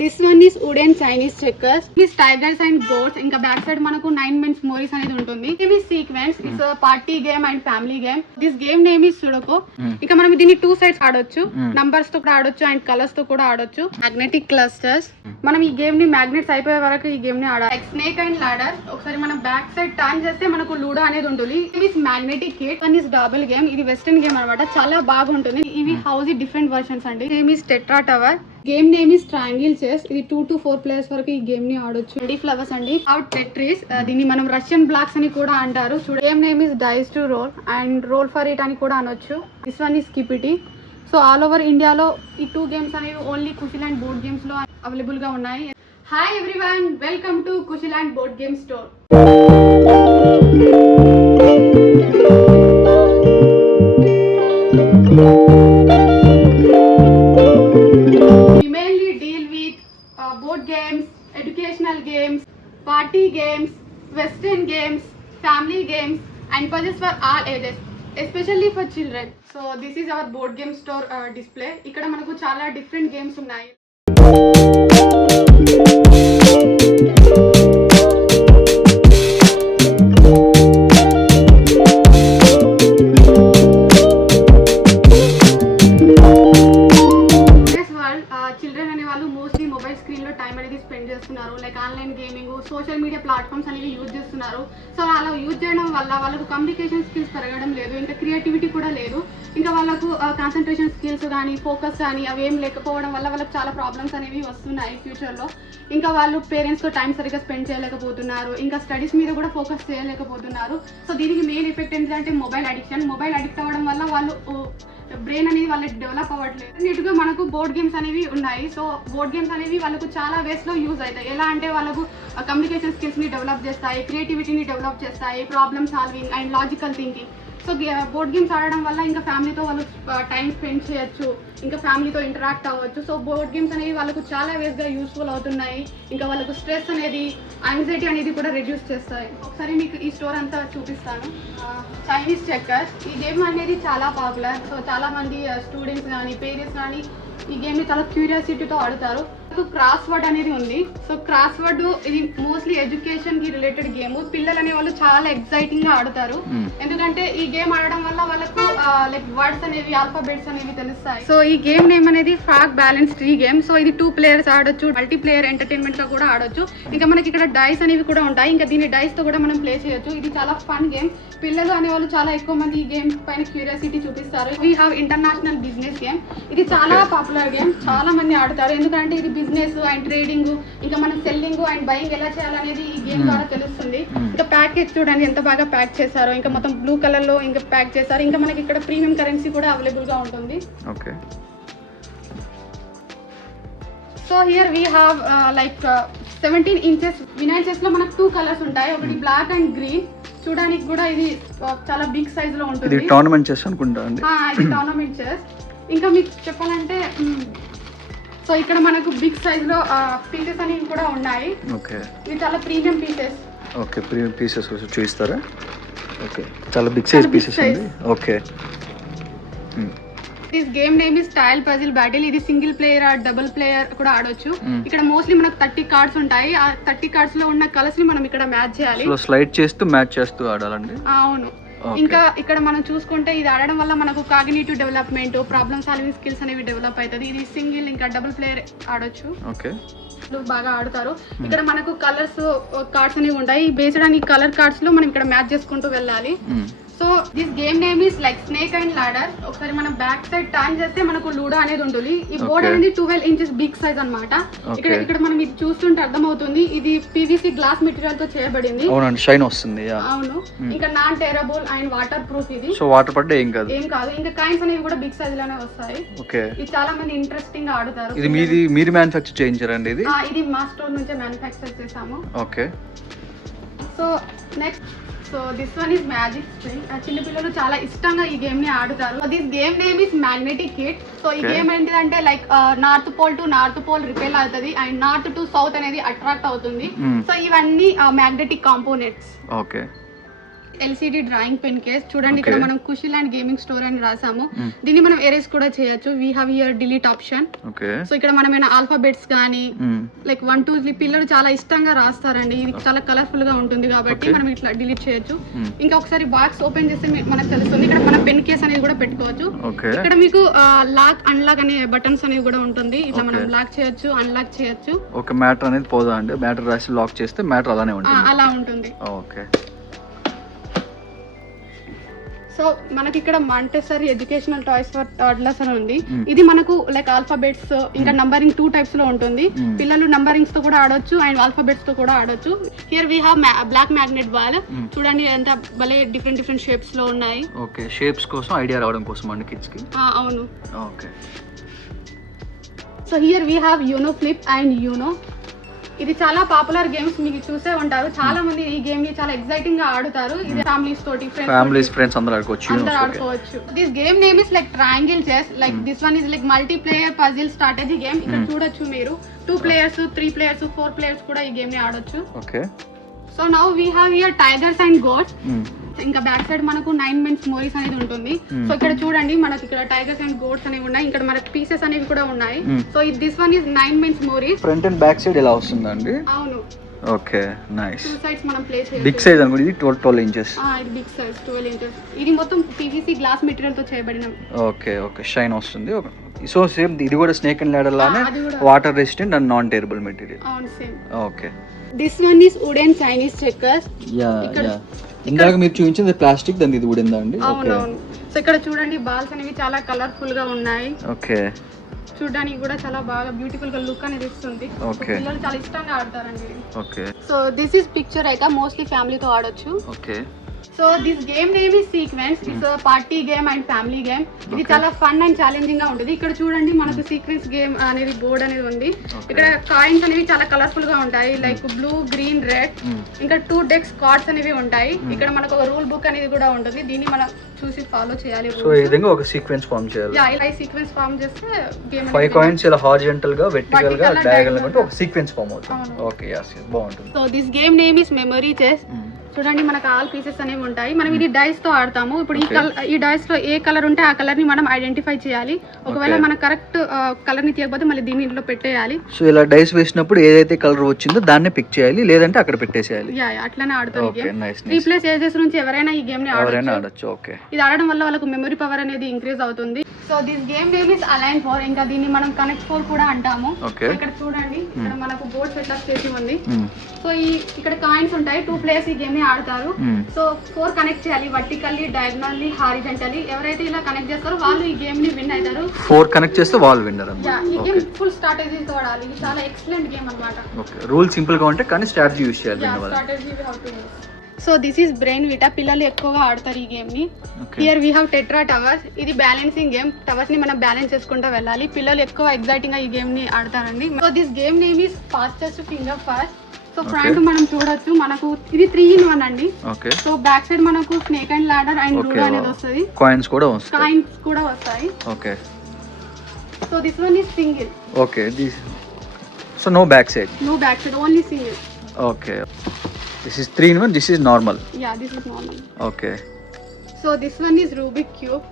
This one is wooden Chinese checkers. This tigers and goats. ఇంకా back side మనకు 9 men's Morris అనేది ఉంటుంది. ఇవి sequence. It's party game and family game. This game name is sudoku. ఇంకా మనం దీన్ని 2 sides ఆడొచ్చు. నంబర్స్ తో కూడా ఆడొచ్చు అండ్ కలర్స్ తో కూడా ఆడొచ్చు. Magnetic clusters. మనం ఈ గేమ్ ని మ్యాగ్నెట్స్ అయిపోయే వరకు ఈ గేమ్ ని ఆడాలి. Snake and ladder. ఒకసారి మనం బ్యాక్ సైడ్ టర్న్ చేస్తే మనకు లూడో అనేది ఉంటుంది. Is magnetic kit. One is double game. ఇది వెస్టర్న్ గేమ్ అనమాట. చాలా బాగుంటుంది. ఇవి హౌస్ డిఫరెంట్ వర్షన్స్ అండి. Game is tetra tower. Game name is triangle chess. ఇది 2 to 4 ప్లేయర్స్ వరకు ఈ గేమ్ ని ఆడొచ్చు. 20 ఫ్లవర్స్ అండి. Out Tetris. దీన్ని మనం రష్యన్ బ్లాక్స్ అని కూడా అంటారు. Game name is dice to roll and roll for it అని కూడా అనొచ్చు. This one is skippity. So all over ఇండియాలో ఈ 2 గేమ్స్ అనేవి ఓన్లీ కుషిలాండ్ బోర్డ్ గేమ్స్ లో అవైలబుల్ గా ఉన్నాయి. Hi everyone, welcome to Kushiland board game store. Board games, educational games, party games, western games, family games and puzzles for all ages, especially for children. So this is our board game store display. ఇక్కడ మనకు చాలా different games ఉన్నాయి. Like online gaming, social media platforms అనేవి use చేస్తున్నారు. So అలా use చేయడం వల్ల వాళ్ళకు కమ్యూనికేషన్ స్కిల్స్ పెరగడం లేదు, ఇంకా క్రియేటివిటీ కూడా లేదు, ఇంకా వాళ్ళకు కాన్సన్ట్రేషన్ స్కిల్స్ కానీ ఫోకస్ కానీ అవి ఏం లేకపోవడం వల్ల వాళ్ళకి చాలా ప్రాబ్లమ్స్ అనేవి వస్తున్నాయి ఫ్యూచర్లో. ఇంకా వాళ్ళు పేరెంట్స్తో టైం సరిగ్గా స్పెండ్ చేయలేకపోతున్నారు, ఇంకా స్టడీస్ మీద కూడా ఫోకస్ చేయలేకపోతున్నారు. సో దీనికి మెయిన్ ఎఫెక్ట్ ఏంటంటే మొబైల్ అడిక్షన్. మొబైల్ అడిక్ట్ అవ్వడం వల్ల వాళ్ళు బ్రెయిన్ అనేది వాళ్ళకి డెవలప్ అవ్వట్లేదు. నీట్గా మనకు బోర్డ్ గేమ్స్ అనేవి ఉన్నాయి. సో బోర్డ్ గేమ్స్ అనేవి వాళ్ళకు చాలా వేస్లో యూజ్ అవుతాయి. ఎలా అంటే వాళ్ళకు కమ్యూనికేషన్ స్కిల్స్ని డెవలప్ చేస్తాయి, క్రియేటివిటీని డెవలప్ చేస్తాయి, problem solving and logical thinking. So board games ఆడడం వల్ల ఇంకా ఫ్యామిలీతో వాళ్ళు టైం స్పెండ్ చేయొచ్చు, ఇంకా ఫ్యామిలీతో ఇంటరాక్ట్ అవ్వచ్చు. సో బోర్డ్ గేమ్స్ అనేవి వాళ్ళకు చాలా వేస్గా యూస్ఫుల్ అవుతున్నాయి. ఇంకా వాళ్ళకు స్ట్రెస్ అనేది, యాంగ్జైటీ అనేది కూడా రెడ్యూస్ చేస్తాయి. ఒకసారి మీకు ఈ స్టోర్ అంతా చూపిస్తాను. Chinese checkers. ఈ గేమ్ అనేది చాలా పాపులర్. సో చాలా మంది స్టూడెంట్స్ కానీ పేరెంట్స్ కానీ ఈ గేమ్ని చాలా క్యూరియాసిటీతో ఆడతారు. క్రాస్ వర్డ్ అనేది ఉంది. సో క్రాస్ వర్డ్ ఇది మోస్ట్లీ ఎడ్యుకేషన్ కి రిలేటెడ్ గేమ్. పిల్లలు అనే వాళ్ళు చాలా ఎక్సైటింగ్ గా ఆడతారు, ఎందుకంటే ఈ గేమ్ ఆడడం వల్ల వాళ్ళకు లైక్ వర్డ్స్ అనేవి, ఆల్ఫాబెట్స్ అనేవి తెలుస్తాయి. సో ఈ గేమ్ నేమ్ అనేది frog balance tree game. So ఇది 2 players ఆడొచ్చు, మల్టీప్లేయర్ ఎంటర్టైన్మెంట్ లో కూడా ఆడొచ్చు. ఇంకా మనకి ఇక్కడ డైస్ అనేవి కూడా ఉంటాయి. ఇంకా దీని డైస్ తో కూడా మనం ప్లే చేయొచ్చు. ఇది చాలా ఫన్ గేమ్. పిల్లలు అనేవాళ్ళు చాలా ఎక్కువ మంది ఈ గేమ్ పైన క్యూరియాసిటీ చూపిస్తారు. We have international business game. ఇది చాలా పాపులర్ గేమ్, చాలా మంది ఆడతారు, ఎందుకంటే ఇది బిజినెస్ అండ్ ట్రేడింగ్, ఇంకా మనం సెల్లింగ్ అండ్ బయింగ్ ఎలా చేయాలనేది ఈ గేమ్ ద్వారా తెలుస్తుంది. ఇంకా ప్యాకేజ్ చూడండి ఎంత బాగా ప్యాక్ చేశారో. ఇంకా మొత్తం బ్లూ కలర్ లో ఇంకా ప్యాక్ చేశారు. ఇంకా మనకి ఇక్కడ ప్రీమియం కరెన్సీ కూడా అవైలబుల్ గా ఉంటుంది. Okay. So here we have like 17 inches. Vinyl chess లో మనకు 2 కలర్స్ ఉంటాయి, ఒకటి బ్లాక్ అండ్ గ్రీన్. చూడడానికి కూడా ఇది చాలా బిగ్ సైజ్ లో ఉంటుంది. ఇది టోర్నమెంట్ చెస్ అనుకుంటా అండి. ఇది టోర్నమెంట్ చెస్. ఇంకా మీకు చెప్పాలంటే సో ఇక్కడ మనకు బిగ్ సైజ్ లో పీసెస్ అనేవి కూడా ఉన్నాయి. ఓకే. ఇవి చాలా premium pieces. Okay, premium pieces చూపిస్తారా? ఓకే, చాలా బిగ్ సైజ్ పీసెస్ అండి. Okay. This game name is tile puzzle battle. ఇది single player or double player కూడా ఆడొచ్చు. ఇక్కడ మోస్ట్లీ మనకు 30 కార్డ్స్ ఉంటాయి. ఆ 30 కార్డ్స్ లో ఉన్న కలర్స్ ని మనం ఇక్కడ మ్యాచ్ చేయాలి. సో స్లైడ్ చేస్తూ మ్యాచ్ చేస్తూ ఆడాలండి. అవును. ఇంకా ఇక్కడ మనం చూసుకుంటే ఇది ఆడడం వల్ల మనకు cognitive development, problem solving skills అనేవి డెవలప్ అవుతుంది. ఇది సింగిల్ ఇంకా డబుల్ ప్లేయర్ ఆడొచ్చు. ఓకే. బాగా ఆడతారు. ఇక్కడ మనకు కలర్స్ కార్డ్స్ అనేవి ఉంటాయి. బేస్డ్ ఆన్ ఈ కలర్ కార్డ్స్ లో మనం ఇక్కడ మ్యాచ్ చేసుకుంటూ వెళ్ళాలి. So this game name is like snake and ladder. ఒకసారి మనం బ్యాక్ సైడ్ టర్న్ చేస్తే మనకు లూడో అనేది ఉంటుంది. ఈ బోర్డ్ అనేది 12 inches బిగ్ సైజ్ అన్నమాట. ఇక్కడ మనం ఇది చూస్తుంటే అర్థమవుతుంది, ఇది PVC గ్లాస్ మెటీరియల్ తో చేయబడింది. అవునండి, షైన్ వస్తుంది. అవును. ఇంకా non terrible and water proof. ఇది సో వాటర్ పడ్డా ఏం కాదు. ఇంకా కాయిన్స్ అనేవి కూడా బిగ్ సైజ్ లోనే వస్తాయి. ఓకే. ఇది చాలా మంది ఇంట్రెస్టింగ్ గా ఆడుతారు. ఇది మీరు మ్యానుఫ్యాక్చర్ చేయించారండి? ఇది మా స్టోర్ నుంచే మ్యానుఫ్యాక్చర్ చేసాము. Okay. So next, so this one is magic spring. చిన్నపిల్లలు చాలా ఇష్టంగా ఈ గేమ్ ని ఆడుతారు. This game name is magnetic kit. So ఈ గేమ్ ఏంటిదంటే like north pole to north pole repel అవుతుంది అండ్ నార్త్ టు సౌత్ అనేది అట్రాక్ట్ అవుతుంది. సో ఇవన్నీ magnetic components. Okay. LCD drawing pen case. చూడండి ఇక్కడ Okay. మనం కుషిల్ అండ్ గేమింగ్ స్టోర్ అని రాసాము. దీన్ని మనం ఎరేస్ కూడా చేయొచ్చు. We have here delete option. Okay. So ఇక్కడ మనం ఏమైనా ఆల్ఫాబెట్స్ కానీ లైక్ 1 2 పిల్లలు చాలా ఇష్టంగా రాస్తారండి. ఇది చాలా కలర్ఫుల్ గా ఉంటుంది కాబట్టి Okay. మనం ఇట్లా డిలీట్ చేయొచ్చు. ఇంకా ఒకసారి బాక్స్ ఓపెన్ చేస్తే మనకు తెలుస్తుంది. ఇక్కడ మన పెన్ కేస్ అనేది కూడా పెట్టుకోవచ్చు. ఓకే. ఇక్కడ మీకు లాక్ అన్లాక్ అనే బటన్స్ అనేవి కూడా ఉంటుంది. ఇట్లా మనం Okay. లాక్ చేయొచ్చు, అన్లాక్ చేయొచ్చు. ఓకే. మ్యాటర్ అనేది పోదా అండి? మ్యాటర్ రాసి లాక్ చేస్తే మ్యాటర్ అలానే ఉంటుంది. అలా ఉంటుంది. ఓకే. సో మనకి ఇక్కడ Montessori educational toys for toddlers అని ఉంది. ఇది మనకు లైక్ ఆల్ఫాబెట్స్ ఇంకా నంబరింగ్ 2 టైప్స్ లో ఉంటుంది. పిల్లలు నంబరింగ్స్ తో కూడా ఆడొచ్చు అండ్ ఆల్ఫాబెట్స్ తో కూడా ఆడొచ్చు. Here we have black magnet ball. చూడండి ఎంత భలే డిఫరెంట్ షేప్స్ లో ఉన్నాయి. ఓకే. షేప్స్ కోసం ఐడియా రావడం కోసం అండి కిడ్స్ కి. అవును. Okay. So here we have Uno flip and Uno. ఇది చాలా పాపులర్ గేమ్స్, మీకు చూసే ఉంటారు. చాలా మంది ఈ గేమ్ ని చాలా ఎక్సైటింగ్ గా ఆడుతారు. ఇది ఫ్యామిలీస్ తోటి ఫ్రెండ్స్ అందరూ ఆడుకోవచ్చు. This game name is like triangle chess. Like this one is like multiplayer puzzle strategy game. ఇక్కడ చూడొచ్చు మీరు 2 players 3 players 4 players కూడా ఈ గేమ్ ని ఆడొచ్చు. Okay. So now we have here tigers and goats. ఇంకా బ్యాక్ సైడ్ మనకు 9 men's Morris అనేది ఉంటుంది. సో ఇక్కడ చూడండి మనకి ఇక్కడ టైగర్స్ అండ్ గోట్స్ అనేవి ఉన్నాయి. ఇక్కడ మనకి పీసెస్ అనేవి కూడా ఉన్నాయి. So this one is 9 men's Morris. Front and back side ఎలా వస్తుందండి? అవును. ఓకే. నైస్. 2 sides మనం ప్లే చేయొచ్చు. బిగ్ సైజ్ అనుకోండి. ఇది 12 ఇంచెస్. ఇది బిగ్ సైజ్ 12 inches. ఇది మొత్తం PVC గ్లాస్ మెటీరియల్ తో చేయబడిన. ఓకే. ఓకే. షైన్ వస్తుంది. సో సేమ్ ఇది కూడా స్నేక్ అండ్ ల్యాడర్ లానే water resistant and non tearable material. అవును, same. Okay. This one is wooden Chinese checkers. Yeah. ఇందాక మీరు చూపించింది ప్లాస్టిక్, దాని ఇది వుడెన్ అండి. అవునవును. సో ఇక్కడ చూడండి బాల్స్ అనేవి చాలా కలర్ఫుల్ గా ఉన్నాయి. ఓకే. చూడడానికి కూడా చాలా బాగా బ్యూటిఫుల్ గా లుక్ అనేది ఇస్తుంది. ఓకే. పిల్లలు చాలా ఇష్టంగా ఆడతారండి. Okay. So this is picture అయితే మోస్ట్లీ ఫ్యామిలీతో ఆడొచ్చు. Okay. So this game name is sequence. It's party game and family game. ఇది చాలా ఫన్ అండ్ ఛాలెంజింగ్ గా ఉంటుంది. ఇక్కడ చూడండి మనకు సీక్వెన్స్ గేమ్ అనేది బోర్డ్ అనేది ఉంది. ఇక్కడ కాయిన్స్ అనేవి చాలా కలర్ఫుల్ గా ఉంటాయి. Like blue, green, red. ఇంకా 2 decks కార్డ్స్ అనేవి ఉంటాయి. ఇక్కడ మనకు ఒక రూల్ బుక్ అనేది కూడా ఉంటుంది. దీన్ని మనం చూసి ఫాలో చేయాలి. సో ఈ విధంగా ఒక సీక్వెన్స్ ఫార్మ్ చేయాలి. యా, ఇలా సీక్వెన్స్ ఫార్మ్ చేస్తే గేమ్ 5 కాయిన్స్ ఇలా హారిజాంటల్ గా, వెర్టికల్ గా, డయాగనల్ గా ఒక సీక్వెన్స్ ఫార్మ్ అవుతుంది. ఓకే. yes బాగుంటుంది. So this game name is memory chess. చూడండి మనకు ఆల్ పీసెస్ అనేవి ఉంటాయి. మనం ఇది డైస్ తో ఆడతాము. ఇప్పుడు ఈ డైస్ లో ఏ కలర్ ఉంటే ఆ కలర్ ని మనం ఐడెంటిఫై చేయాలి. ఒకవేళ మన కరెక్ట్ కలర్ ని తీయకపోతే మళ్ళీ దీన్ని ఇంట్లో పెట్టేయాలి. సో ఇలా డైస్ వేసినప్పుడు ఏదైతే కలర్ వచ్చిందో దాన్నే పిక్ చేయాలి, లేదంటే అక్కడ పెట్టేసేయాలి. యా, అట్లానే ఆడతాం ఈ గేమ్. 3 ప్లస్ ఏజెస్ నుంచి ఎవరైనా ఈ గేమ్ ని ఆడొచ్చు. ఓకే. ఇది ఆడడం వల్ల వాళ్ళకు మెమరీ పవర్ అనేది ఇంక్రీజ్ అవుతుంది. So this game name is align 4. ఇంకా దీన్ని మనం కనెక్ట్ 4 కూడా అంటాము. ఇక్కడ చూడండి ఇక్కడ మనకు బోర్డ్ సెటప్ చేసి ఉంది. సో ఇక్కడ కాయిన్స్ ఉంటాయి. 2 players ఈ గేమ్ ని ఆడతారు. సో 4 కనెక్ట్ చేయాలి, వర్టికల్లీ, డయాగనల్లీ, హారిజాంటల్లీ. ఎవరైతే ఇలా కనెక్ట్ చేస్తారో వాళ్ళు ఈ గేమ్ ని విన్ అవుతారు. 4 కనెక్ట్ చేస్తే వాళ్ళు విన్నర్. ఈ గేమ్ ఫుల్ స్ట్రాటజీతో ఆడాలి. ఇది చాలా ఎక్సలెంట్ గేమ్ అన్నమాట. ఓకే. రూల్ సింపుల్ గా ఉంటాయి కానీ స్ట్రాటజీ యూస్ చేయాలి. So this is brain Vita. పిల్లలు ఎక్కువగా ఆడతారు ఈ గేమ్ ని. Here we have tetra towers. ఇది బ్యాలెన్సింగ్ గేమ్. టవర్స్ ని మనం బ్యాలెన్స్ చేసుకుంటూ వెళ్ళాలి. పిల్లలు ఎక్కువ ఎక్సైటింగ్ గా ఈ గేమ్ ని ఆడతారండి. So this game name is fastest finger first. సో ఫ్రంట్ మనం చూడొచ్చు మనకు ఇది 3 in 1 అండి. ఓకే. సో బ్యాక్ సైడ్ మనకు snake and ladder and ludo అనేది వస్తది. కాయిన్స్ కూడా వస్తాయి. Okay. So this one is single. Okay. So no back side. Only single. Okay. This is 3 in 1. This is normal. Yeah, this is normal. Okay. So this one is Rubik cube.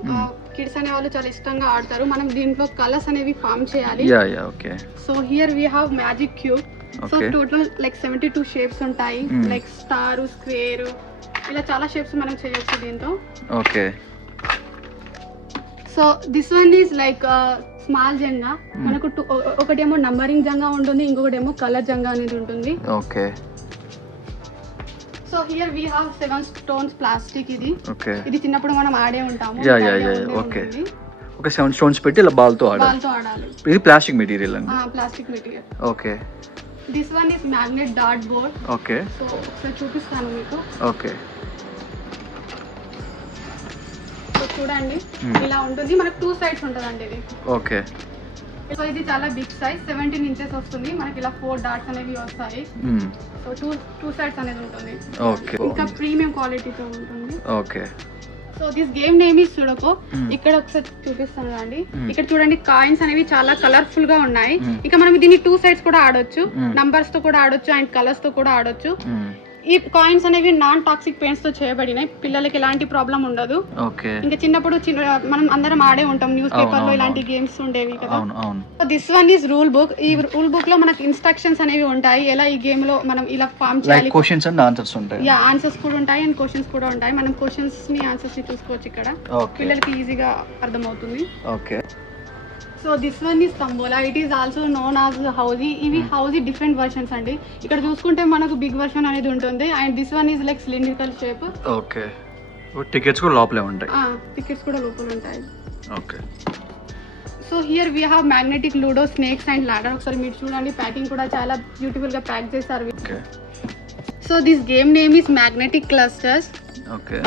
Kids అనే వాళ్ళు చాలా ఇష్టంగా ఆడతారు. మనం దీంట్లో colours అనేవి form చేయాలి. Yeah. Okay. So here we have magic cube. So total like 72 shapes ఉంటాయి. లైక్ స్టార్, స్క్వేర్, ఇలా చాలా షేప్స్ మనం చేయొచ్చు దీంతో. Okay. So this one is like small Janga. మనకు ఒకటేమో నంబరింగ్ జంగా ఉంటుంది, ఇంకొకటేమో కలర్ జంగా అనేది ఉంటుంది. Okay. So here we have 7 stones plastic. ఇది చిన్నప్పుడు మనం ఆడే ఉంటాము. ఓకే. ఒక 7 stones పెట్టి ఇలా బాల్ తో ఆడాలి. ఇది ప్లాస్టిక్ మెటీరియల్ అండి. Plastic material. Okay. This one is magnet dot board. Okay. So ఒకసారి చూపిస్తాను మీకు. ఓకే. సో చూడండి ఇలా ఉంటుంది. మనకు 2 sides ఉంటుందండి ఇది. ఓకే. సో ఇది చాలా బిగ్ సైజ్, 17 inches వస్తుంది. మనకి ఇలా 4 dots అనేవి వస్తాయి. సో 2 sides అనేది ఉంటుంది. ఓకే. ఇంకా ప్రీమియం క్వాలిటీతో ఉంటుంది. Okay. So this game name is sudoku. ఇక్కడ ఒకసారి చూపిస్తాను అండి. ఇక్కడ చూడండి కాయిన్స్ అనేవి చాలా కలర్ఫుల్ గా ఉన్నాయి. ఇంకా మనం దీన్ని 2 sides కూడా ఆడొచ్చు. నంబర్స్ తో కూడా ఆడొచ్చు అండ్ కలర్స్ తో కూడా ఆడొచ్చు. ఈ కాయిన్స్ అనేవి నాన్ టాక్సిక్ పెయింట్స్ తో చేయబడినాయి, పిల్లలకి ఎలాంటి ప్రాబ్లం ఉండదు. ఓకే. ఇంకా చిన్నప్పుడు మనం అందరం ఆడే ఉంటాం, న్యూస్ పేపర్ లో ఇలాంటి గేమ్స్ ఉండేవి కదా. This one is rule book. ఈ రూల్ బుక్ లో మనకి ఇన్స్ట్రక్షన్స్ అనేవి ఉంటాయి, ఎలా ఈ గేమ్ లో మనం ఇలా ఫామ్ చేయాలి. క్వశ్చన్స్ అండ్ ఆన్సర్స్ ఉంటాయి. యా, ఆన్సర్స్ కూడా ఉంటాయి అండ్ క్వశ్చన్స్ కూడా ఉంటాయి. మనం క్వశ్చన్స్ ని ఆన్సర్స్ ని చూసుకోవచ్చు ఇక్కడ, పిల్లలకి ఈజీగా అర్థమవుతుంది. Okay. So this one is tambola. It is also known as housie. ఇవి హౌజీ డిఫరెంట్ వర్షన్స్ అండి. ఇక్కడ చూసుకుంటే మనకు బిగ్ వర్షన్ అనేది ఉంటుంది and this one is like cylindrical shape. Okay. Tickets కూడా లోపలే ఉంటాయి. టికెట్స్ కూడా లోపల ఉంటాయి. Okay. So here we have magnetic ludo, snakes and ladder. ఒకసారి మీరు చూడండి, ప్యాకింగ్ కూడా చాలా బ్యూటిఫుల్ గా ప్యాక్ చేశారు. So this game name is magnetic clusters. Okay.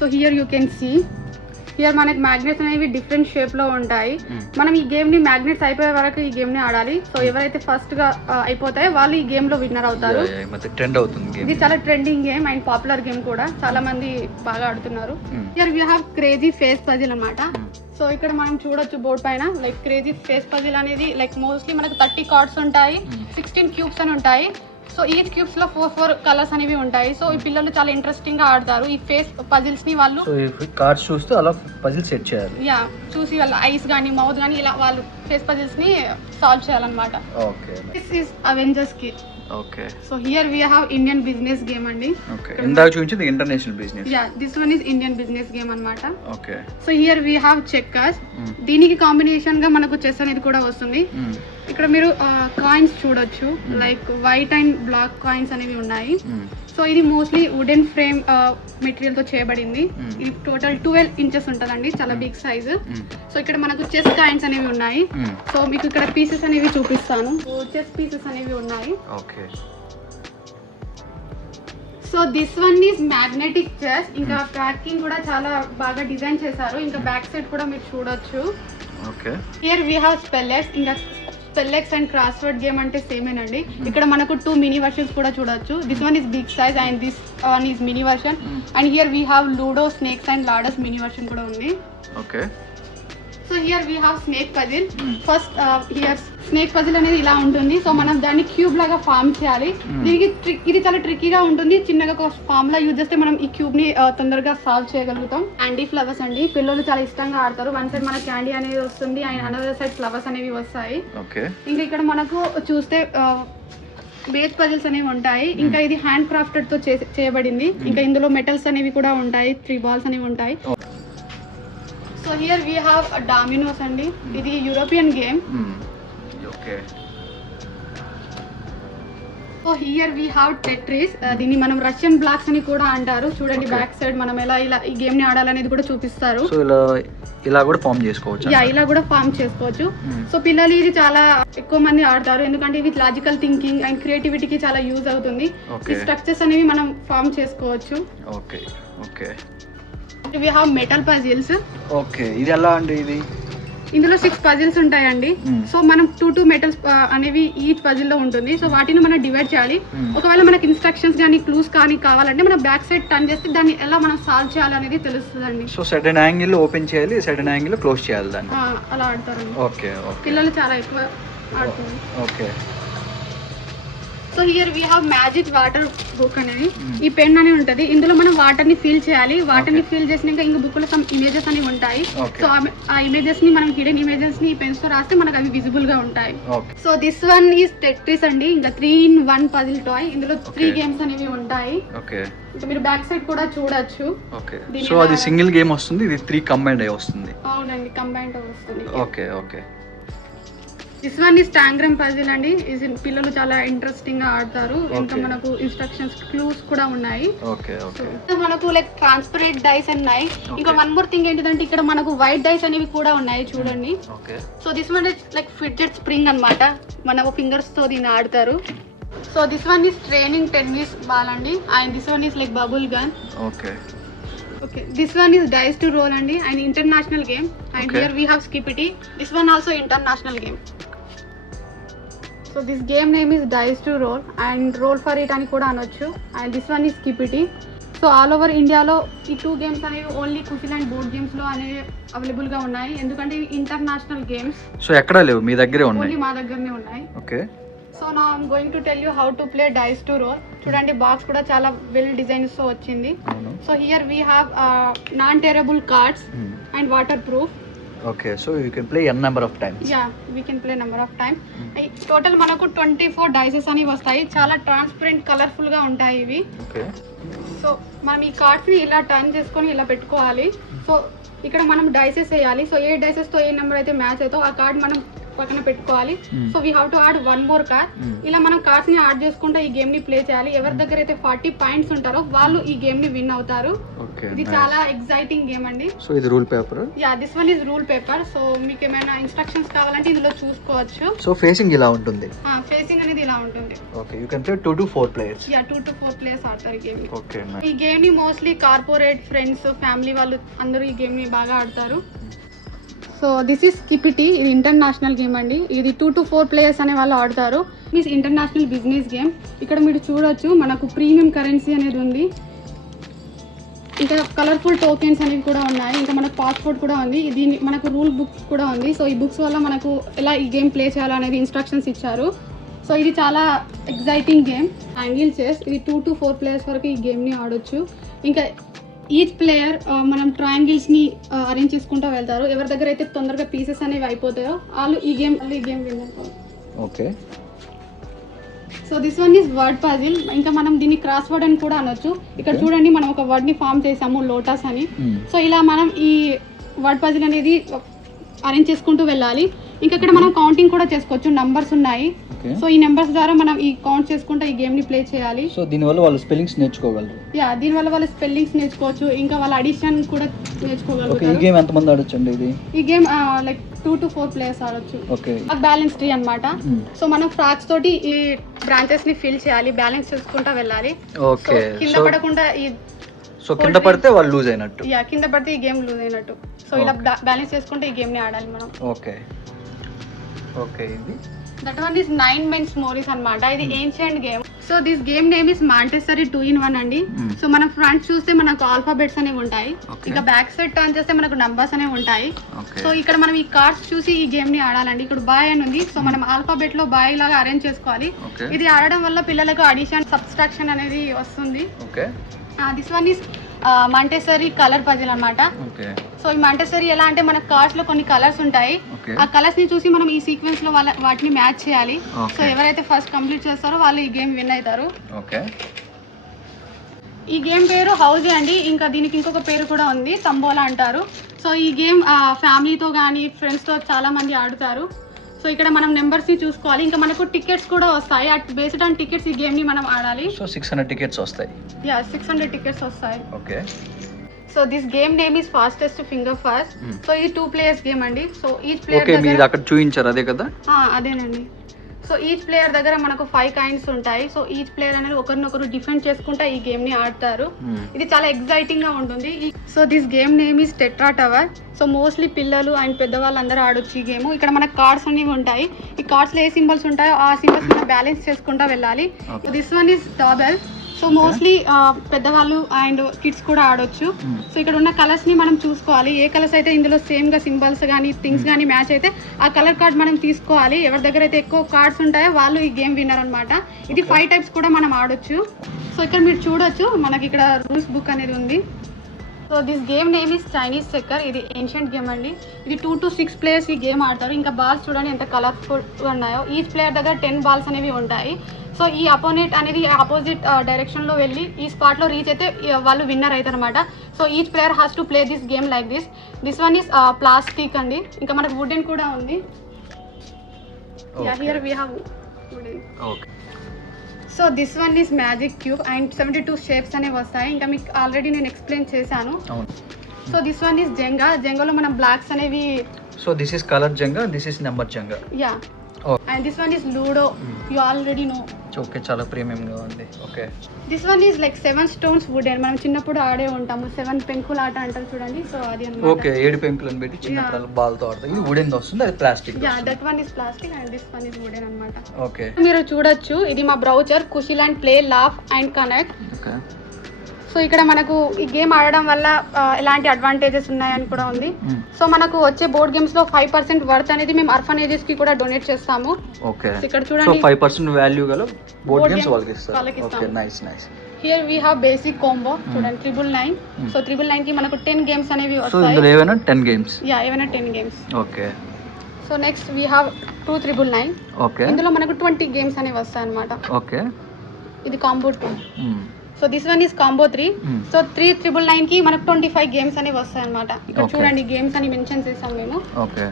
So here you can see, here మనకి మ్యాగ్నెట్స్ అనేవి డిఫరెంట్ షేప్ లో ఉంటాయి. మనం ఈ గేమ్ ని మ్యాగ్నెట్స్ అయిపోయే వరకు ఈ గేమ్ ని ఆడాలి. సో ఎవరైతే ఫస్ట్ గా అయిపోతాయో వాళ్ళు ఈ గేమ్ లో విన్నర్ అవుతారు. ఇది చాలా trending game and popular game కూడా, చాలా మంది బాగా ఆడుతున్నారు. Here we have crazy face puzzle అన్నమాట. సో ఇక్కడ మనం చూడొచ్చు బోర్డ్ పైన, లైక్ క్రేజీ ఫేస్ పజిల్ అనేది లైక్ మోస్ట్లీ మనకు 30 కార్డ్స్ ఉంటాయి, 16 క్యూబ్స్ అని ఉంటాయి. సో ఈచ్ క్యూబ్స్ లో 4 కలర్స్ అనేవి ఉంటాయి. సో ఈ పిల్లలు చాలా ఇంట్రెస్టింగ్ గా ఆడతారు ఈ ఫేస్ పజిల్స్ ని. వాళ్ళు కార్డ్స్ చూస్తూ అలా పజిల్ సెట్ చేయాలి. యా, చూసి వాళ్ళ ఐస్ గానీ మౌత్ గానీ ఇలా వాళ్ళు ఫేస్ పజిల్స్ ని సాల్వ్ చేయాలన్నమాట. Okay. This is Avengers kit. Okay. So here we have Indian business game అండి. ఓకే. ఇందాక చూపించింది international business. Yeah, this one is Indian business game అన్నమాట. Okay. So here we have checkers. దీనికి combination గా మనకు chess అనేది కూడా వస్తుంది. ఇక్కడ మీరు కాయిన్స్ చూడొచ్చు, like white and black coins అనేవి ఉన్నాయి. సో ఇది మోస్ట్లీ వుడెన్ ఫ్రేమ్ మెటీరియల్ తో చేయబడింది. ఇది టోటల్ 12 ఇంచెస్ ఉంటుందండి, చాలా బిగ్ సైజ్. సో ఇక్కడ మనకు చెస్ కాయిన్స్ అనేవి ఉన్నాయి. సో మీకు ఇక్కడ పీసెస్ అనేవి చూపిస్తాను. చెస్ పీసెస్ అనేవి ఉన్నాయి. Okay. So this one is magnetic chess. ఇంకా ప్యాకింగ్ కూడా చాలా బాగా డిజైన్ చేశారు. ఇంకా బ్యాక్ సైడ్ కూడా మీరు చూడొచ్చు. Okay. Here we have spellex. ఇంకా స్పెల్లెక్స్ అండ్ క్రాస్వర్డ్ గేమ్ అంటే సేమేనండి. ఇక్కడ మనకు 2 మినీ వర్షన్స్ కూడా చూడొచ్చు. This one is big size and this one is mini version. And here we have ludo, snakes and ladders mini version కూడా ఉంది. Okay. So here we have snake puzzle. First here snake puzzle అనేది ఇలా ఉంటుంది. So మనం దాన్ని cube లాగా form చేయాలి. దీనికి ఇది చాలా ట్రిక్కీగా ఉంటుంది. చిన్నగా ఒక ఫామ్ లా యూజ్ చేస్తే మనం ఈ క్యూబ్ ని తొందరగా సాల్వ్ చేయగలుగుతాం. క్యాండీ ఫ్లవర్స్ అండి, పిల్లలు చాలా ఇష్టంగా ఆడతారు. వన్ సైడ్ మన క్యాండీ అనేది వస్తుంది అండ్ అనదర్ సైడ్ ఫ్లవర్స్ అనేవి వస్తాయి. ఇంకా ఇక్కడ మనకు చూస్తే బేస్ పజిల్స్ అనేవి ఉంటాయి. ఇంకా ఇది హ్యాండ్ క్రాఫ్టెడ్ తో చేయబడింది. ఇంకా ఇందులో మెటల్స్ అనేవి కూడా ఉంటాయి, 3 బాల్స్ అనేవి ఉంటాయి. So here we have dominoes అండి. ఇది European game. Okay. So here we have Tetris. దీన్ని మనం రష్యన్ బ్లాక్స్ అని కూడా అంటారు. చూడండి బ్యాక్ సైడ్ మనం ఎలా ఇలా ఈ గేమ్ ని ఆడాలనేది కూడా చూపిస్తారు. సో ఇలా కూడా ఫామ్ చేసుకోవచ్చు. యా, ఇలా కూడా ఫామ్ చేసుకోవచ్చు. సో పిల్లలు ఇది చాలా ఎక్కువ మంది ఆడతారు, ఎందుకంటే ఇది లాజికల్ థింకింగ్ అండ్ క్రియేటివిటీకి చాలా యూజ్ అవుతుంది. ఈ స్ట్రక్చర్స్ అనేవి మనం ఫామ్ చేసుకోవచ్చు. Okay. Okay. We have metal puzzles. Okay. ఇది ఎలా అండి? ఇందులో 6 పజిల్స్ ఉంటాయండి. సో మనం 2 మెటల్స్ అనేవి ఈచ్ పజిల్ లో ఉంటుంది. సో వాటిని మనం డివైడ్ చేయాలి. ఒకవేళ మనకి ఇన్స్ట్రక్షన్స్ కానీ క్లూస్ కానీ కావాలంటే మనం బ్యాక్ సైడ్ టర్న్ చేస్తే దాన్ని ఎలా మనం సాల్వ్ చేయాలి అనేది తెలుస్తుందండి. సో సర్టెన్ యాంగిల్ ఓపెన్ చేయాలి, సర్టెన్ యాంగిల్ క్లోజ్ చేయాలి దాన్ని. అలా ఆడతారండి. ఓకే. పిల్లలు చాలా ఎక్కువ ఆడుతున్నారు. Okay. So here we have magic water book అనేది. ఈ పెన్ అనేది ఉంటుంది. ఇందులో మనం వాటర్ ని ఫిల్ చేయాలి. వాటర్ ని ఫిల్ చేసినాక ఇంకా బుక్ లో సమ్ ఇమేజెస్ అనేవి ఉంటాయి. సో ఆ ఇమేజెస్ ని మనం హిడెన్ ఇమేజెస్ ని పెన్స్ తో రాస్తే మనకు అవి విజిబుల్ గా ఉంటాయి. So this one is Tetris అండి. ఇంకా 3-in-1 పజిల్ టాయ్. ఇందులో 3 గేమ్స్ అనేవి ఉంటాయి. మీరు బ్యాక్ సైడ్ కూడా చూడొచ్చు. సో అది సింగిల్ గేమ్ వస్తుంది, ఇది 3 కంబైన్డ్ అయి వస్తుంది. అవునండి, కంబైన్డ్ వస్తుంది. Okay. Okay. This one is tangram puzzle అండి. పిల్లలు చాలా ఇంట్రెస్టింగ్ గా ఆడతారు. ఇంకా మనకు ఇన్స్ట్రక్షన్స్ క్లూస్ కూడా ఉన్నాయి. మనకు లైక్ ట్రాన్స్పరెంట్ డైస్ ఉన్నాయి. ఇంకా వన్ మోర్ థింగ్ ఏంటంటే ఇక్కడ మనకు వైట్ డైస్ అనేవి కూడా ఉన్నాయి చూడండి. So this one is like fidget spring అన్నమాట. మన ఫింగర్స్ తో దీన్ని ఆడతారు. So this one is training tennis ball అండి. And this one is like bubble gun. Okay. This one is dice to roll and an international game. And here we have Skippity. This one also international game. So this game name is dice to roll and roll for it ani kuda anochu. And this one is Skippity. So all over India lo ee 2 games అనేవి only కుషిల్ and board games లో అనేవి available గా ఉన్నాయి. ఎందుకంటే ఇవి international games. So ఎక్కడ లేవు, మీ దగ్గరే ఉన్నాయి? ఓన్లీ మా దగ్గరనే ఉన్నాయి. ఓకే. సో నా I'm going to tell you how to play dice to roll. చూడండి బాక్స్ కూడా చాలా వెల్ డిజైన్స్ తో వచ్చింది. So here we have non tearable cards and water proof. Okay, so you can play n number of times. Ya we can play number of time. Total మనకు 24 dices అని వస్తాయి. చాలా transparent colourful గా ఉంటాయి ఇవి. Okay, so మనం ఈ cards ని ఇలా టర్న్ చేసుకొని ఇలా పెట్టుకోవాలి. సో ఇక్కడ మనం డైసెస్ వేయాలి. సో ఏ డైసెస్ తో ఏ నెంబర్ అయితే మ్యాచ్ అవుతో ఆ కార్డ్ మనం పక్కన పెట్టుకోవాలి. So we have to add one more card. ఇలా మనం కార్డ్స్ ని యాడ్ చేసుకుంటే ఈ గేమ్ ని ప్లే చేయాలి. ఎవరి దగ్గర అయితే 40 పాయింట్స్ ఉంటారో వాళ్ళు ఈ గేమ్ ని విన్ అవుతారు. ఇది చాలా ఎక్సైటింగ్ గేమ్ అండి. సో ఇది rule paper. Yeah this one is rule paper. So మీకు ఏమైనా ఇన్స్ట్రక్షన్స్ కావాలంటే ఇందులో చూసుకోవచ్చు. సో ఫేసింగ్ ఇలా ఉంటుంది. ఫేసింగ్ అనేది ఇలా ఉంటుంది. Okay, you can play 2 to 4 players. Yeah 2 to 4 players ఆడతారు ఈ గేమ్ ని. ఓకే, ఈ గేమ్ ని మోస్ట్లీ కార్పొరేట్ ఫ్రెండ్స్ ఫ్యామిలీ వాళ్ళు అందరూ ఈ గేమ్ ని బాగా ఆడతారు. So this is skippity. ఇది ఇంటర్నేషనల్ గేమ్ అండి. ఇది 2 to 4 players అనే వాళ్ళు ఆడతారు. Means international business game. ఇక్కడ మీరు చూడొచ్చు మనకు ప్రీమియం కరెన్సీ అనేది ఉంది. ఇంకా కలర్ఫుల్ టోకెన్స్ అనేవి కూడా ఉన్నాయి. ఇంకా మనకు పాస్పోర్ట్ కూడా ఉంది. ఇది మనకు రూల్ బుక్స్ కూడా ఉంది. సో ఈ బుక్స్ వల్ల మనకు ఎలా ఈ గేమ్ ప్లే చేయాలనేది ఇన్స్ట్రక్షన్స్ ఇచ్చారు. సో ఇది చాలా ఎక్సైటింగ్ గేమ్. Angle chess. ఇది 2 to 4 players వరకు ఈ గేమ్ని ఆడొచ్చు. ఇంకా ఈచ్ ప్లేయర్ మనం ట్రయాంగిల్స్ని అరేంజ్ చేసుకుంటూ వెళ్తారు. ఎవరి దగ్గర అయితే తొందరగా పీసెస్ అనేవి అయిపోతాయో వాళ్ళు ఈ గేమ్ విన్ అవుతారు. Okay, so this one is word puzzle. ఇంకా మనం దీన్ని క్రాస్ వర్డ్ అని కూడా అనొచ్చు. ఇక్కడ చూడండి మనం ఒక వర్డ్ ని ఫామ్ చేసాము, లోటస్ అని. సో ఇలా మనం ఈ వర్డ్ పజిల్ అనేది అరేంజ్ చేసుకుంటూ వెళ్ళాలి. ఇంకా ఇక్కడ మనం కౌంటింగ్ కూడా చేసుకోవచ్చు. నంబర్స్ ఉన్నాయి. సో ఈ నెంబర్స్ ద్వారా మనం ఈ కౌంట్ చేసుకుంటూ ఈ గేమ్ ని ప్లే చేయాలి. సో దీనివల్ల వాళ్ళు స్పెల్లింగ్స్ నేర్చుకోగలరు. యా దీనివల్ల వాళ్ళు స్పెల్లింగ్స్ నేర్చుకోవచ్చు. ఇంకా వాళ్ళ అడిషన్ కూడా నేర్చుకోగలుగుతారు. ఈ గేమ్ ఎంత మంది ఆడొచ్చండి? ఇది ఈ గేమ్ లైక్ 2 to 4 players ఆడొచ్చు. ఓకే, బ్యాలెన్స్ ట్రీ అన్నమాట. సో మనం ఫ్రాక్స్ తోటి ఈ బ్రాంచెస్ ని ఫిల్ చేయాలి, బ్యాలెన్స్ చేసుకుంటూ వెళ్ళాలి. ఓకే, కింద పడకుండా ఈ సో కింద పడితే వాళ్ళు లూజ్ అయినట్టు. యా కింద పడితే ఈ గేమ్ లూజ్ అయినట్టు. సో ఇలా బ్యాలెన్స్ చేసుకుంటే ఈ గేమ్ ని ఆడాలి మనం. ఓకే ఓకే, ఇది that one is 9 men's Morris అన్నమాట. ఇది ancient game. So this game name is Montessori 2-in-1 అండి. సో మనం ఫ్రంట్ చూస్తే మనకు ఆల్ఫాబెట్స్ అనేవి ఉంటాయి. ఇంకా బ్యాక్ సైడ్ టర్న్ చేస్తే మనకు నంబర్స్ అనేవి ఉంటాయి. సో ఇక్కడ మనం ఈ కార్డ్స్ చూసి ఈ గేమ్ ని ఆడాలండి. ఇక్కడ బాయ్ అని ఉంది. సో మనం ఆల్ఫాబెట్ లో బాయ్ లాగా అరేంజ్ చేసుకోవాలి. ఇది ఆడడం వల్ల పిల్లలకు అడిషన్ సబ్స్ట్రాక్షన్ అనేది వస్తుంది. This one is Montessori colour puzzle అన్నమాట. సో ఈ మాంటెసరీ ఎలా అంటే మన కార్డ్స్ లో కొన్ని కలర్స్ ఉంటాయి. ఆ కలర్స్ ని చూసి మనం ఈ సీక్వెన్స్ లో వాటిని మ్యాచ్ చేయాలి. సో ఎవరైతే ఫస్ట్ కంప్లీట్ చేస్తారో వాళ్ళు ఈ గేమ్ విన్ అవుతారు. ఈ గేమ్ పేరు హౌజీ అండి. ఇంకా దీనికి ఇంకొక పేరు కూడా ఉంది, తంబోలా అంటారు. సో ఈ గేమ్ ఫ్యామిలీతో కానీ ఫ్రెండ్స్తో చాలా మంది ఆడుతారు. సో ఇక్కడ మనం నెంబర్స్ ని చూసుకోవాలి. ఇంకా మనకు టికెట్స్ కూడా వస్తాయి. బేస్డ్ ఆన్ టికెట్స్ ఈ గేమ్ ని మనం ఆడాలి. సో 600 టికెట్స్ వస్తాయి. యా 600 టికెట్స్ వస్తాయి. Okay, so this game name is fastest finger first. So ఇది 2 players గేమ్ అండి. సో ఈచ్ ప్లేయర్ ఓకే, మీరు అక్కడ చూపించారు అదే కదా? అదేనండి. సో ఈచ్ ప్లేయర్ దగ్గర మనకు 5 కాయిన్స్ ఉంటాయి. సో ఈచ్ ప్లేయర్ అనేది ఒకరినొకరు డిఫెండ్ చేసుకుంటా ఈ గేమ్ ని ఆడతారు. ఇది చాలా ఎక్సైటింగ్ గా ఉంటుంది. So this game name is tetra tower. So mostly పిల్లలు అండ్ పెద్దవాళ్ళు అందరూ ఆడొచ్చు ఈ గేమ్. ఇక్కడ మనకు కార్డ్స్ అనేవి ఉంటాయి. ఈ కార్డ్స్ లో ఏ సింబల్స్ ఉంటాయో ఆ సింబల్స్ మనం బ్యాలెన్స్ చేసుకుంటా వెళ్ళాలి. This one is Dobble. So mostly పెద్దవాళ్ళు అండ్ కిడ్స్ కూడా ఆడొచ్చు. సో ఇక్కడ ఉన్న కలర్స్ ని మనం చూసుకోవాలి. ఏ కలర్స్ అయితే ఇందులో సేమ్ గా సింబల్స్ కానీ థింగ్స్ కానీ మ్యాచ్ అయితే ఆ కలర్ కార్డ్ మనం తీసుకోవాలి. ఎవరి దగ్గర అయితే ఎక్కువ కార్డ్స్ ఉంటాయో వాళ్ళు ఈ గేమ్ విన్నర్ అన్నమాట. ఇది 5 types కూడా మనం ఆడొచ్చు. సో ఇక్కడ మీరు చూడొచ్చు మనకి ఇక్కడ రూల్స్ బుక్ అనేది ఉంది. So this game name is Chinese checker. ఇది ఏన్షియంట్ గేమ్ అండి. ఇది 2 to 6 players ఈ గేమ్ ఆడతారు. ఇంకా బాల్స్ చూడండి ఎంత కలర్ఫుల్గా ఉన్నాయో. ఈచ్ ప్లేయర్ దగ్గర 10 balls అనేవి ఉంటాయి. సో ఈ అపోనెంట్ అనేది ఆపోజిట్ డైరెక్షన్లో వెళ్ళి ఈ స్పాట్లో రీచ్ అయితే వాళ్ళు విన్నర్ అవుతారు అనమాట. So each player has to play this game like this. This one is plastic అండి. ఇంకా మనకు వుడెన్ కూడా ఉంది. Here we have wooden. So this one is magic cube and 72 shapes అనేవి వస్తాయి. ఇంకా మీకు ఆల్రెడీ నేను ఎక్స్ప్లెయిన్ చేశాను. So this one is Jenga. జెంగాలో మనం బ్లాక్స్ అనేవి. So this is colour Jenga, this is number Jenga. Yeah and this one is ludo. You already know. Okay, చాలా ప్రీమియం గా ఉంది. Okay, this one is like 7 stones wooden. మనం చిన్నప్పుడు ఆడే ఉంటాము. 7 పెంకులు ఆట అంటారు చూడండి. సో అది అన్నమాట. ఓకే, 7 పెంకులను పెట్టి చిన్నప్పుడు బాల్ తో ఆడతారు. ఇది వుడెన్ వస్తుంది, అది plastic. Yeah that one is plastic and this one is wooden అన్నమాట. ఓకే, మీరు చూడొచ్చు ఇది మా browser Kushiland play laugh and connect. Okay, so ఇక్కడ మనకు ఈ గేమ్ ఆడడం వల్ల ఎలాంటి అడ్వాంటేజెస్ ఉన్నాయని కూడా ఉంది. సో మనకు వచ్చే బోర్డ్ గేమ్స్ లో 5% వర్త్ అనేది మేము ఆర్ఫనేజెస్ కి కూడా డొనేట్ చేస్తాము. ఓకే, ఇక్కడ సో చూడండి 5% వాల్యూ గల బోర్డ్ గేమ్స్ వాళ్ళకి ఇస్తారు. Okay, nice. Here we have basic combo చూడండి 999. సో 999 కి మనకు 10 గేమ్స్ అనేవి సో వస్తాయి. ఇందులో ఏమైనా 10 గేమ్స్? యా, ఏమైనా 10 games. Okay. So next we have 2999. Okay, ఇందులో మనకు 20 గేమ్స్ అనేవి వస్తాయి అన్నమాట. ఓకే, ఇది combo 2. So this one is combo 3. So 3999 కి మనకు 25 గేమ్స్ అనేవి వస్తాయి అన్నమాట. ఇక్కడ చూడండి గేమ్స్ అని మెన్షన్ చేసాం మేము. Okay.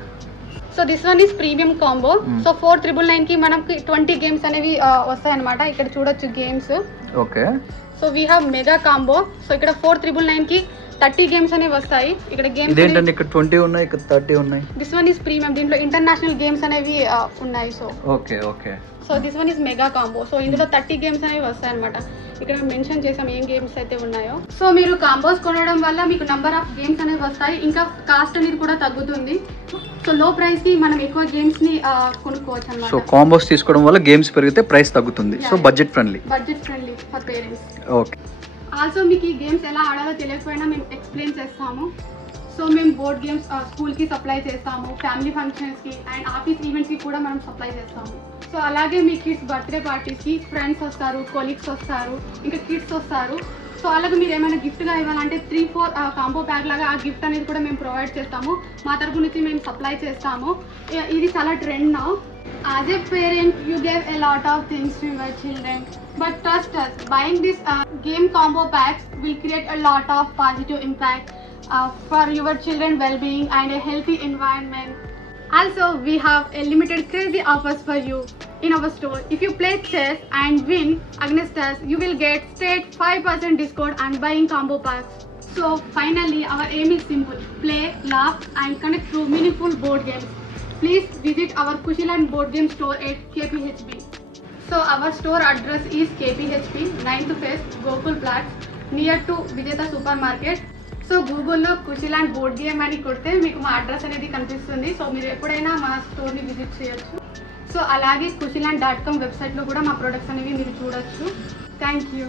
So this one is premium combo. So 4999 కి మనకి 20 గేమ్స్ అనేవి వస్తాయి అన్నమాట. ఇక్కడ చూడొచ్చు games. Okay. So we have mega combo. So ఇక్కడ 4999 కి 30 గేమ్స్ అనేవి వస్తాయి. ఇక్కడ గేమ్స్ ఇదేంటంటే ఇక్కడ 20 ఉన్నాయి, ఇక్కడ 30 ఉన్నాయి. This one is premium. దీంట్లో ఇంటర్నేషనల్ గేమ్స్ అనేవి ఉన్నాయి. So okay. Okay. So this one is mega combo. So ఇందులో 30 గేమ్స్ అనేవి వస్తాయి అనమాట. ఇక్కడ మెన్షన్ చేసాం ఏం గేమ్స్ అయితే ఉన్నాయో. సో మీరు కాంబోస్ కొనడం వల్ల మీకు నంబర్ ఆఫ్ గేమ్స్ అనేవి వస్తాయి, ఇంకా కాస్ట్ అనేది కూడా తగ్గుతుంది. సో లో ప్రైస్ కి మనం ఎక్కువ గేమ్స్ ని కొనుక్కోవచ్చు అనమాట. సో కాంబోస్ తీసుకోవడం వల్ల గేమ్స్ పెరిగితే ప్రైస్ తగ్గుతుంది. So budget friendly for parents. Okay. Also మీకు ఈ గేమ్స్ ఎలా ఆడాలో తెలియకపోయినా మేము ఎక్స్ప్లెయిన్ చేస్తాము. సో మేము బోర్డ్ గేమ్స్ స్కూల్కి సప్లై చేస్తాము, ఫ్యామిలీ ఫంక్షన్స్కి అండ్ ఆఫీస్ ఈవెంట్స్కి కూడా మనం సప్లై చేస్తాము. సో అలాగే మీ కిడ్స్ బర్త్డే పార్టీస్కి ఫ్రెండ్స్ వస్తారు, కొలీగ్స్ వస్తారు, ఇంకా కిడ్స్ వస్తారు. సో అలాగే మీరు ఏమైనా గిఫ్ట్గా ఇవ్వాలంటే 3-4 కాంబో ప్యాక్ లాగా ఆ గిఫ్ట్ అనేది కూడా మేము ప్రొవైడ్ చేస్తాము. మా తరపు నుంచి మేము సప్లై చేస్తాము. ఇది చాలా trend now. As a parent, you gave a lot of things to your children. But trust us, buying this game combo packs will create a lot of positive impact for your children's well-being and a healthy environment. Also, we have a limited crazy offers for you in our store. If you play chess and win against us, you will get straight 5% discount on buying combo packs. So finally, our aim is simple: play, laugh, and connect through meaningful board games. Please visit our Kushiland board game store at KPHB. So our store address is KPHB 9th phase Gokul Flats near to Vijeta Supermarket. So గూగుల్లో కుషిలాండ్ board game అని కొడితే మీకు మా address అనేది కనిపిస్తుంది. So మీరు ఎప్పుడైనా మా స్టోర్ని విజిట్ చేయొచ్చు. సో అలాగే kushland.com వెబ్సైట్లో కూడా మా ప్రొడక్ట్స్ అనేవి మీరు చూడొచ్చు. Thank you.